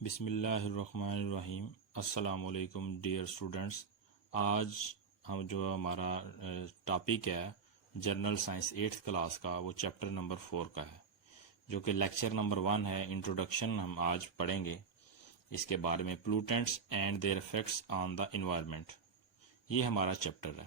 بسم اللہ الرحمن الرحیم۔ السلام علیکم ڈیئر اسٹوڈنٹس۔ آج ہم جو ہمارا ٹاپک ہے جرنل سائنس 8th کلاس کا، وہ چیپٹر نمبر 4 کا ہے، جو کہ لیکچر نمبر 1 ہے۔ انٹروڈکشن ہم آج پڑھیں گے اس کے بارے میں، pollutants and their effects on the environment. یہ ہمارا چیپٹر ہے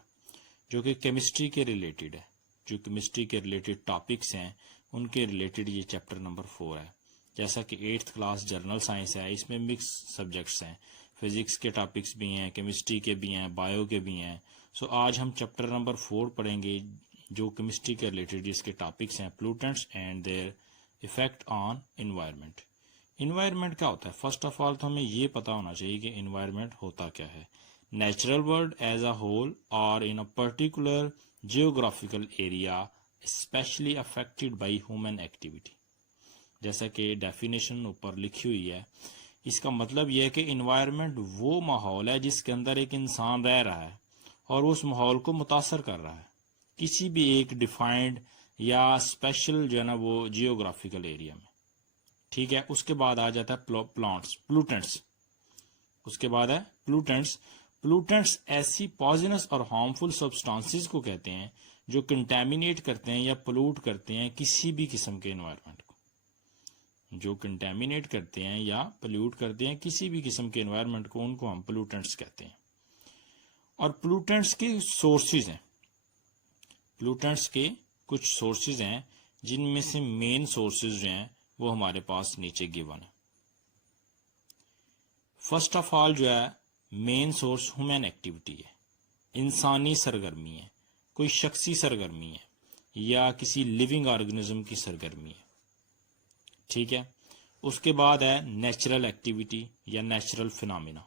جو کہ کیمسٹری کے ریلیٹڈ ہے، جو کیمسٹری کے ریلیٹڈ ٹاپکس ہیں ان کے ریلیٹڈ یہ چیپٹر نمبر 4 ہے۔ جیسا کہ 8th کلاس جرنل سائنس ہے، اس میں مکس سبجیکٹس ہیں، فزکس کے ٹاپکس بھی ہیں، کیمسٹری کے بھی ہیں، بایو کے بھی ہیں۔ سو آج ہم چیپٹر نمبر 4 پڑھیں گے جو کیمسٹری کے ریلیٹڈ جس کے ٹاپکس ہیں pollutants and their effect on environment. Environment کیا ہوتا ہے؟ فرسٹ آف آل تو ہمیں یہ پتہ ہونا چاہیے کہ انوائرمنٹ ہوتا کیا ہے۔ Natural world as a whole اور in a particular geographical area especially affected by human activity. جیسا کہ ڈیفینیشن اوپر لکھی ہوئی ہے، اس کا مطلب یہ ہے کہ انوائرمنٹ وہ ماحول ہے جس کے اندر ایک انسان رہ رہا ہے اور اس ماحول کو متاثر کر رہا ہے کسی بھی ایک ڈیفائنڈ یا اسپیشل جو ہے نا وہ جیوگرافیکل ایریا میں، ٹھیک ہے۔ اس کے بعد آ جاتا ہے پولوٹنٹس۔ اس کے بعد ہے پولوٹنٹس۔ پولوٹنٹس ایسی پوائزنس اور ہارمفل سبسٹانسز کو کہتے ہیں جو کنٹامینیٹ کرتے ہیں یا پولوٹ کرتے ہیں کسی بھی قسم کے انوائرمنٹ کو، جو کنٹامینیٹ کرتے ہیں یا پلیوٹ کرتے ہیں کسی بھی قسم کے انوائرمنٹ کو، ان کو ہم پولوٹنٹس کہتے ہیں۔ اور پولوٹنٹس کے سورسز ہیں، پولوٹنٹس کے کچھ سورسز ہیں جن میں سے مین سورسز جو ہیں وہ ہمارے پاس نیچے گیون ہے۔ فرسٹ آف آل جو ہے مین سورس ہیومن ایکٹیویٹی ہے، انسانی سرگرمی ہے، کوئی شخصی سرگرمی ہے یا کسی لیونگ آرگنزم کی سرگرمی ہے، ٹھیک ہے۔ اس کے بعد ہے نیچرل ایکٹیویٹی یا نیچرل فنامینا۔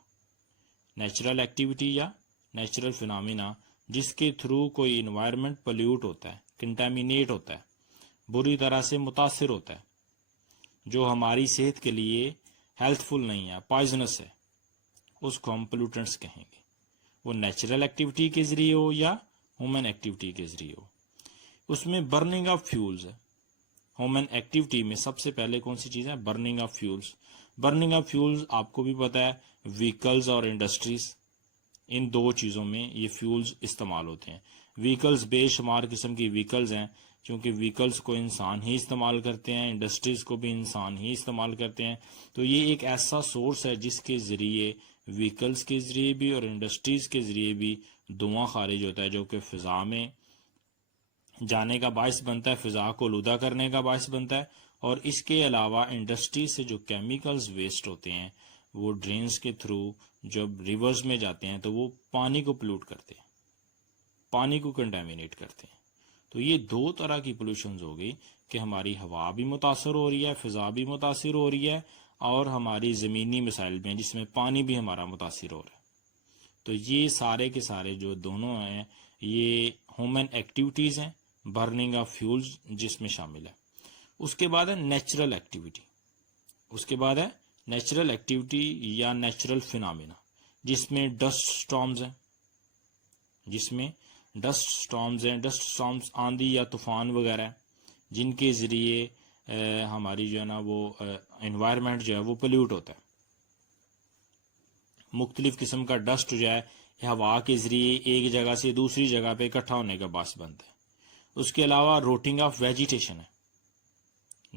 نیچرل ایکٹیویٹی یا نیچرل فنامینا جس کے تھرو کوئی انوائرمنٹ پلیوٹ ہوتا ہے، کنٹامینیٹ ہوتا ہے، بری طرح سے متاثر ہوتا ہے، جو ہماری صحت کے لیے ہیلتھ فل نہیں ہے، پوائزنس ہے، اس کو ہم پولوٹنٹس کہیں گے۔ وہ نیچرل ایکٹیویٹی کے ذریعے ہو یا ہیومن ایکٹیویٹی کے ذریعے ہو۔ اس میں برننگ آف فیولز ہے۔ ہیومن ایکٹیویٹی میں سب سے پہلے کون سی چیز ہے؟ Burning of fuels. Burning of fuels آپ کو بھی پتہ ہے، وہیکلز اور انڈسٹریز، ان دو چیزوں میں یہ فیولز استعمال ہوتے ہیں۔ وہیکلز بے شمار قسم کی وہیکلز ہیں، کیونکہ وہیکلز کو انسان ہی استعمال کرتے ہیں، انڈسٹریز کو بھی انسان ہی استعمال کرتے ہیں۔ تو یہ ایک ایسا سورس ہے جس کے ذریعے وہیکلز کے ذریعے بھی اور انڈسٹریز کے ذریعے بھی دھواں خارج ہوتا ہے، جو کہ فضا میں جانے کا باعث بنتا ہے، فضا کو آلودہ کرنے کا باعث بنتا ہے۔ اور اس کے علاوہ انڈسٹری سے جو کیمیکلز ویسٹ ہوتے ہیں وہ ڈرینز کے تھرو جب ریورز میں جاتے ہیں تو وہ پانی کو پولوٹ کرتے ہیں، پانی کو کنٹامینیٹ کرتے ہیں۔ تو یہ دو طرح کی پولوشنز ہو گئی کہ ہماری ہوا بھی متاثر ہو رہی ہے، فضا بھی متاثر ہو رہی ہے، اور ہماری زمینی مسائل بھی ہیں جس میں پانی بھی ہمارا متاثر ہو رہا ہے۔ تو یہ سارے کے سارے جو دونوں ہیں یہ ہیومن ایکٹیویٹیز ہیں، برننگ آف فیولز جس میں شامل ہے۔ اس کے بعد ہے نیچرل ایکٹیویٹی۔ اس کے بعد ہے نیچرل ایکٹیویٹی یا نیچرل فنامینا، جس میں ڈسٹ سٹارمز ہیں، جس میں ڈسٹ سٹارمز ہیں، ڈسٹ سٹارمز آندھی یا طوفان وغیرہ جن کے ذریعے ہماری جو ہے نا وہ انوائرمنٹ جو ہے وہ پلیوٹ ہوتا ہے۔ مختلف قسم کا ڈسٹ جو ہے ہوا کے ذریعے ایک جگہ سے دوسری جگہ پہ اکٹھا ہونے کا باعث بنتا ہے۔ اس کے علاوہ روٹنگ آف ویجیٹیشن ہے،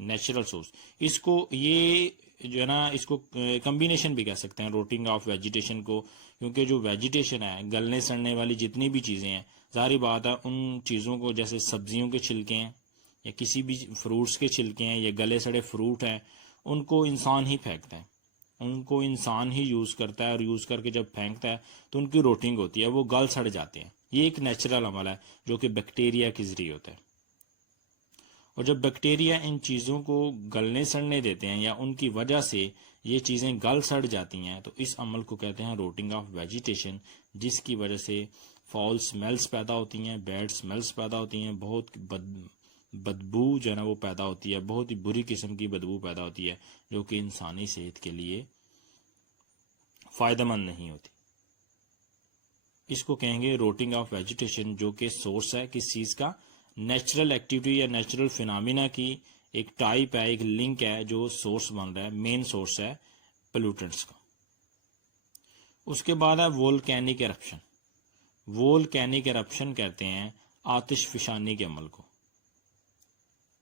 نیچرل سورس۔ اس کو یہ جو ہے نا اس کو کمبینیشن بھی کہہ سکتے ہیں روٹنگ آف ویجیٹیشن کو، کیونکہ جو ویجیٹیشن ہے گلنے سڑنے والی جتنی بھی چیزیں ہیں، ظاہری بات ہے ان چیزوں کو، جیسے سبزیوں کے چھلکے ہیں یا کسی بھی فروٹس کے چھلکے ہیں یا گلے سڑے فروٹ ہیں، ان کو انسان ہی پھینکتا ہے، ان کو انسان ہی یوز کرتا ہے، اور یوز کر کے جب پھینکتا ہے تو ان کی روٹنگ ہوتی ہے، وہ گل سڑ جاتے ہیں۔ یہ ایک نیچرل عمل ہے جو کہ بیکٹیریا کے ذریعے ہوتا ہے۔ اور جب بیکٹیریا ان چیزوں کو گلنے سڑنے دیتے ہیں یا ان کی وجہ سے یہ چیزیں گل سڑ جاتی ہیں تو اس عمل کو کہتے ہیں روٹنگ آف ویجیٹیشن، جس کی وجہ سے فاؤل سمیلز پیدا ہوتی ہیں، بیڈ سمیلز پیدا ہوتی ہیں، بہت بدبو جو ہے نا وہ پیدا ہوتی ہے، بہت ہی بری قسم کی بدبو پیدا ہوتی ہے جو کہ انسانی صحت کے لیے فائدہ مند نہیں ہوتی۔ اس کو کہیں گے روٹنگ آف ویجیٹیشن، جو کہ سورس ہے کس چیز کا؟ نیچرل ایکٹیویٹی یا نیچرل فینامینا کی ایک ٹائپ ہے، ایک لنک ہے جو سورس بن رہا ہے، مین سورس ہے پلوٹنٹس کا. اس کے بعد ہے وولکینک ایرپشن. وولکینک ایرپشن کہتے ہیں آتش فشانی کے عمل کو.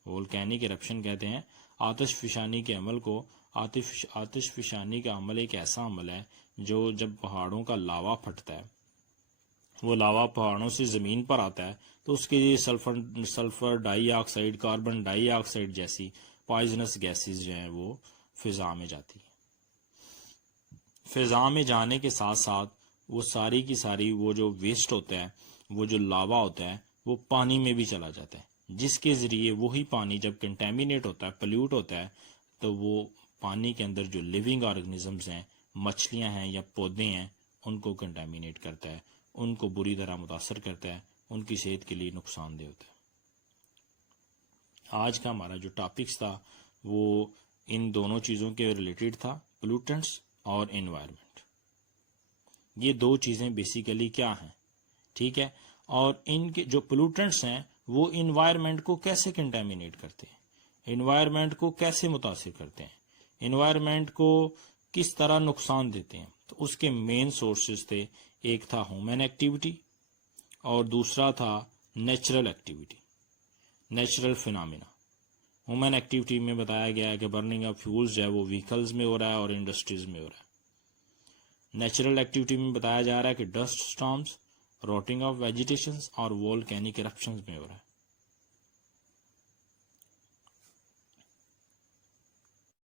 وولکینک ایرپشن کہتے ہیں آتش فشانی کے عمل کو. آتش فشانی کا عمل ایک ایسا عمل ہے جو جب پہاڑوں کا لاوا پھٹتا ہے، وہ لاوا پہاڑوں سے زمین پر آتا ہے تو اس کے لیے سلفر ڈائی آکسائڈ، کاربن ڈائی آکسائڈ جیسی پوائزنس گیسز جو ہیں وہ فضا میں جاتی ہیں. فضا میں جانے کے ساتھ ساتھ وہ ساری کی ساری وہ جو ویسٹ ہوتا ہے، وہ جو لاوا ہوتا ہے، وہ پانی میں بھی چلا جاتا ہے، جس کے ذریعے وہی پانی جب کنٹامینیٹ ہوتا ہے، پلیوٹ ہوتا ہے، تو وہ پانی کے اندر جو لیونگ آرگنزمز ہیں، مچھلیاں ہیں یا پودے ہیں، ان کو کنٹامینیٹ کرتا ہے، ان کو بری طرح متاثر کرتا ہے، ان کی صحت کے لیے نقصان دہ ہوتا ہے. آج کا ہمارا جو ٹاپکس تھا وہ ان دونوں چیزوں کے ریلیٹڈ تھا، پلوٹنٹس اور انوائرمنٹ. یہ دو چیزیں بیسیکلی کیا ہیں، ٹھیک ہے. اور ان کے جو پلوٹنٹس ہیں وہ انوائرمنٹ کو کیسے کنٹامینیٹ کرتے ہیں، انوائرمنٹ کو کیسے متاثر کرتے ہیں، انوائرمنٹ کو کس طرح نقصان دیتے ہیں. تو اس کے مین سورسز تھے، ایک تھا ہیومن ایکٹیویٹی اور دوسرا تھا natural activity, natural phenomena. Human activity میں بتایا گیا ہے کہ برننگ آف فیولز جو ہے وہ وہیکلز میں ہو رہا ہے اور انڈسٹریز میں ہو رہا ہے. نیچرل ایکٹیویٹی میں بتایا جا رہا ہے کہ ڈسٹ اسٹارمز، روٹنگ آف ویجیٹیشنز اور وولکینک ایرپشنز میں ہو رہا ہے.